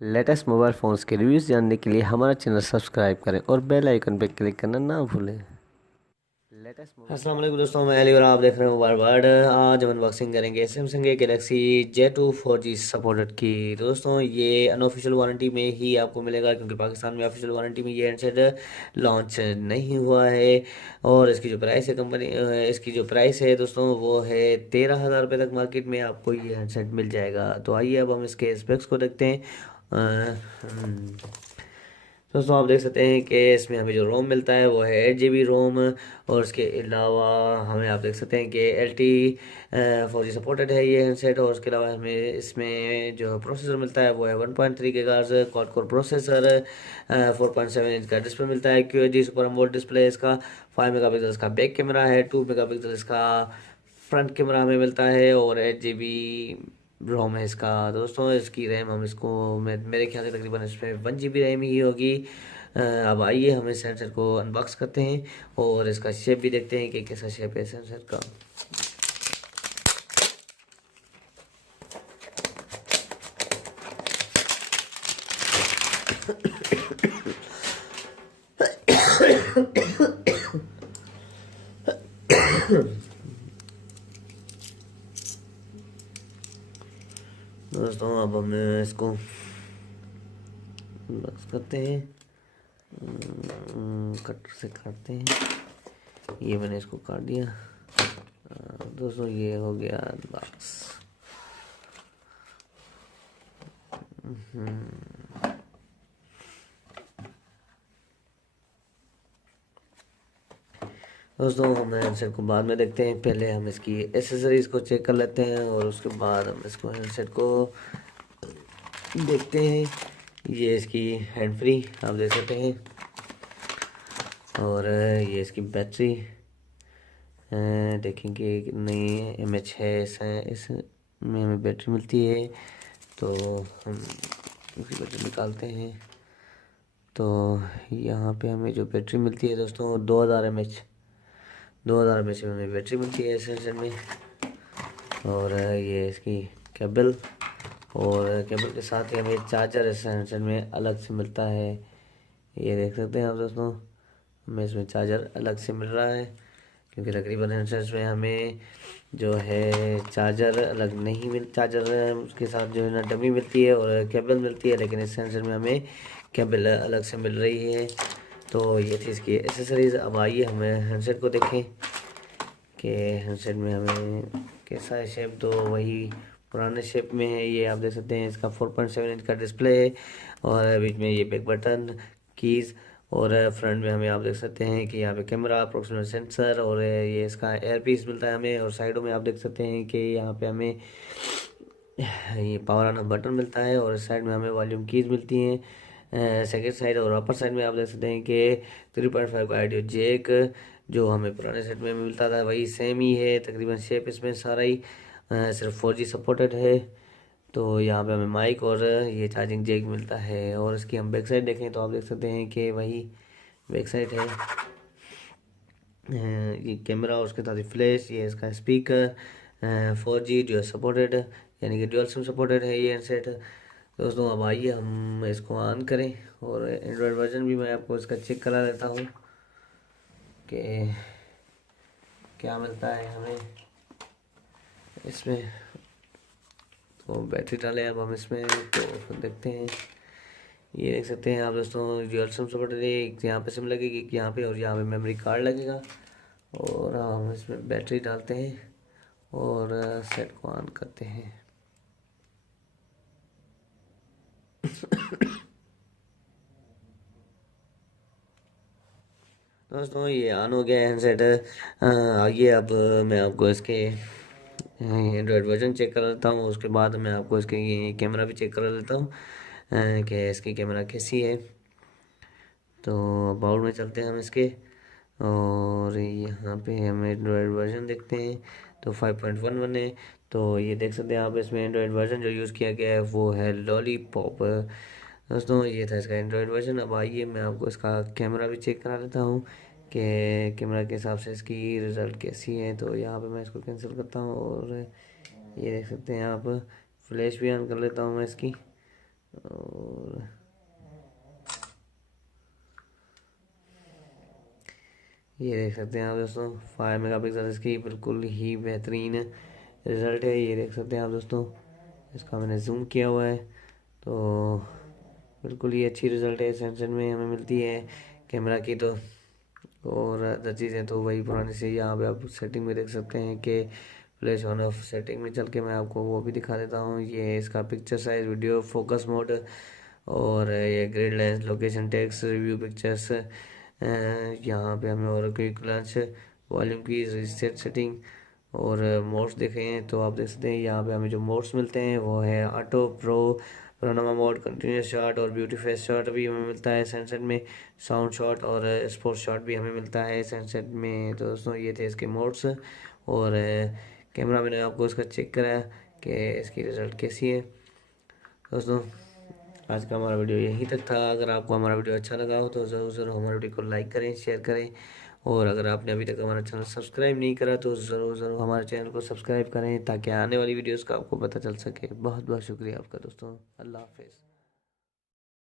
Latest mobile phones के reviews जानने के लिए हमारा चैनल सब्सक्राइब करें और बेल आइकन पर क्लिक करना ना भूलें। अस्सलाम वालेकुम दोस्तों, मैं अली और आप देख रहे हैं मोबाइल वर्ल्ड। आज हम अनबॉक्सिंग करेंगे Samsung Galaxy J2 4G supported की। दोस्तों ये अनऑफिशियल वारंटी में ही आपको मिलेगा, क्योंकि पाकिस्तान में ऑफिशियल वारंटी में ये हैंडसेट लॉन्च नहीं हुआ है। और इसकी जो प्राइस है इसकी जो प्राइस है दोस्तों वो है 13,000 रुपये तक मार्केट में आपको ये हैंडसेट मिल जाएगा। तो आइए अब हम इसके स्पेक्स को देखते हैं। दोस्तों आप देख सकते हैं कि इसमें हमें जो रोम मिलता है वो है 8 GB रोम। और उसके अलावा हमें आप देख सकते हैं कि LTE 4G सपोर्टेड है ये हैंडसेट। और उसके अलावा हमें इसमें जो प्रोसेसर मिलता है वो है 1.3 GHz quad core processor. 4.7 inch का डिस्प्ले मिलता है, QHD सुपर एमोलेड डिस्प्ले इसका। 5 मेगापिक्सल इसका बैक कैमरा है, 2 मेगापिक्सल इसका फ्रंट कैमरा हमें मिलता है, और 8 GB रोम है इसका। दोस्तों इसकी रैम हम इसको मेरे ख्याल से तकरीबन इसमें 1 GB रैम ही होगी। अब आइए हम इस सेंसर को अनबॉक्स करते हैं और इसका शेप भी देखते हैं कि कैसा शेप है सेंसर का। दोस्तों अब हम इसको अनबॉक्स करते हैं, कटर से काटते हैं। ये मैंने इसको काट दिया। दोस्तों ये हो गया अनबॉक्स। दोस्तों हम हैंडसेट को बाद में देखते हैं, पहले हम इसकी एसेसरीज़ को चेक कर लेते हैं और उसके बाद हम इसको हैंडसेट को देखते हैं। ये इसकी हैंड फ्री आप देख सकते हैं, और ये इसकी बैटरी देखेंगे कितनी MH है। इसमें हमें बैटरी मिलती है, तो हम उसकी बैटरी निकालते हैं। तो यहाँ पे हमें जो बैटरी मिलती है दोस्तों 2000 mAh में हमें बैटरी मिलती है इस हैंडसेट में। और ये इसकी केबल, और केबल के साथ ही हमें चार्जर इस हैंडसेट में अलग से मिलता है। ये देख सकते हैं आप दोस्तों, हमें इसमें चार्जर अलग से मिल रहा है, क्योंकि तकरीबन हैंडसेट्स में हमें जो है चार्जर अलग नहीं चार्जर उसके साथ जो है ना डमी मिलती है और केबल मिलती है, लेकिन इस हैंडसेट में हमें केबल अलग से मिल रही है। तो ये थी इसकी एसेसरीज़। अब आइए हम हैंडसेट को देखें कि हैंडसेट में हमें कैसा है शेप। तो वही पुराने शेप में है। ये आप देख सकते हैं इसका 4.7 इंच का डिस्प्ले है, और बीच में ये बैक बटन कीज़, और फ्रंट में हमें आप देख सकते हैं कि यहाँ पे कैमरा, अप्रोक्सीमेट सेंसर, और ये इसका एयर पीस मिलता है हमें। और साइडों में आप देख सकते हैं कि यहाँ पे हमें ये पावर ऑन बटन मिलता है, और साइड में हमें वॉल्यूम कीज़ मिलती हैं। सेकेंड साइड और अपर साइड में आप देख सकते हैं कि 3.5 का ऑडियो जैक, जो हमें पुराने सेट में मिलता था वही सेम ही है तकरीबन शेप इसमें सारा ही। सिर्फ 4G सपोर्टेड है। तो यहाँ पे हमें माइक और ये चार्जिंग जैक मिलता है। और इसकी हम बैक साइड देखें तो आप देख सकते हैं कि वही बैक साइड है। ये कैमरा और उसके साथ ही फ्लैश, ये इसका स्पीकर, 4G ड्यूअल सपोर्टेड, यानी कि ड्यूअल सिम सपोर्टेड है ये हैंडसेट। दोस्तों अब आइए हम इसको ऑन करें, और एंड्रॉयड वर्जन भी मैं आपको इसका चेक करा देता हूँ कि क्या मिलता है हमें इसमें। तो बैटरी डालें अब हम इसमें, तो देखते हैं। ये देख सकते हैं आप दोस्तों, ड्यूअल सिम सपोर्टेड है। एक यहाँ पे सिम लगेगी, एक यहाँ पे, और यहाँ पे मेमोरी कार्ड लगेगा। और हम इसमें बैटरी डालते हैं और सेट को ऑन करते हैं। दोस्तों ये ऑन हो गया है हैंडसेट। आइए अब मैं आपको इसके एंड्रॉयड वर्जन चेक कर लेता हूँ, उसके बाद मैं आपको इसके ये कैमरा भी चेक कर लेता हूँ कि इसकी कैमरा कैसी है। तो अबाउट में चलते हैं हम इसके, और यहाँ पे हम एंड्रॉयड वर्जन देखते हैं तो 5.11 है। तो ये देख सकते हैं आप, इसमें एंड्रॉयड वर्जन जो यूज़ किया गया है वो है लॉलीपॉप। दोस्तों ये था इसका एंड्रॉयड वर्जन। अब आइए मैं आपको इसका कैमरा भी चेक करा लेता हूँ कि कैमरा के हिसाब से इसकी रिज़ल्ट कैसी है। तो यहाँ पे मैं इसको कैंसिल करता हूँ, और ये देख सकते हैं आप, फ्लैश भी ऑन कर लेता हूँ मैं इसकी। ये देख सकते हैं आप दोस्तों 5 मेगापिक्सल इसकी बिल्कुल ही बेहतरीन रिज़ल्ट है। ये देख सकते हैं आप दोस्तों, इसका मैंने जूम किया हुआ है तो बिल्कुल ही अच्छी रिज़ल्ट है सैमसंग में हमें मिलती है कैमरा की। तो और अदर चीज़ें तो वही पुरानी से, यहाँ पे आप सेटिंग में देख सकते हैं कि फ्लैश ऑन ऑफ सेटिंग में चल के मैं आपको वो भी दिखा देता हूँ। ये इसका picture size, video focus mode, और ये grid lens, location text, review pictures, यहाँ पे हमें और क्विक लॉन्च, वॉल्यूम की रीसेट सेटिंग और मोड्स देखे हैं तो आप देख सकते हैं यहाँ पे हमें जो मोड्स मिलते हैं वो है auto, pro, panorama mode, continuous shot और ब्यूटी फेस शॉट भी हमें मिलता है सनसेट में। साउंड शॉट और स्पोर्ट्स शॉट भी हमें मिलता है सनसेट में। तो दोस्तों ये थे इसके मोड्स। और कैमरा मैंने आपको इसका चेक कराया कि इसकी रिज़ल्ट कैसी है। दोस्तों आज का हमारा वीडियो यहीं तक था। अगर आपको हमारा वीडियो अच्छा लगा हो तो ज़रूर ज़रूर हमारे वीडियो को लाइक करें, शेयर करें, और अगर आपने अभी तक हमारा चैनल सब्सक्राइब नहीं करा तो ज़रूर ज़रूर हमारे चैनल को सब्सक्राइब करें ताकि आने वाली वीडियोस का आपको पता चल सके। बहुत बहुत शुक्रिया आपका दोस्तों। अल्लाह हाफिज़।